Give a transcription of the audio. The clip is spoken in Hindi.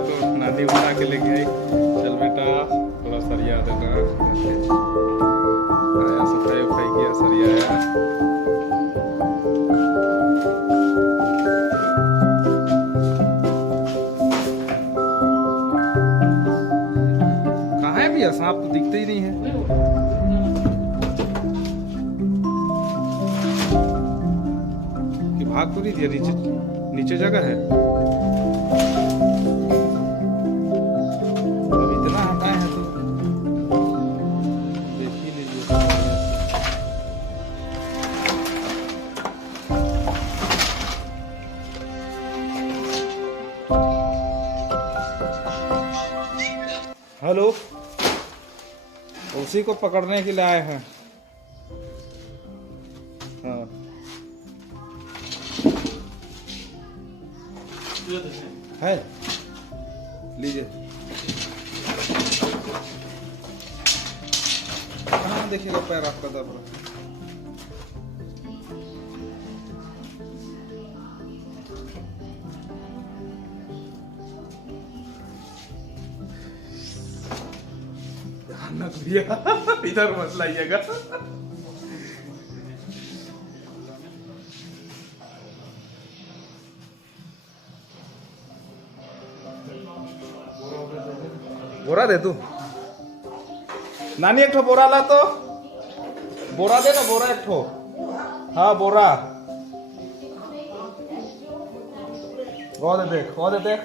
को नानी उठा के लेके आई। चल बेटा थोड़ा सरिया देना। आया सफाई उफाई किया, सरियाया। कहाँ है भैया? सांप तो दिखते ही नहीं है। भाग तो नहीं दिया? नीचे नीचे जगह है। अब इतना हम आए हैं तो देख ही लीजिए। हेलो, उसी को पकड़ने के लिए आए हैं। हाँ है, लीजिए। कहाँ देखिएगा पैर आपका दब रहा है। ध्यान रख दिया। इधर मत लाइएगा। बोरा दे तू नानी, एक ठो बोरा ला तो। बोरा दे ना, बोरा एक ठो। हाँ बोरा वो दे, देख वो दे, देख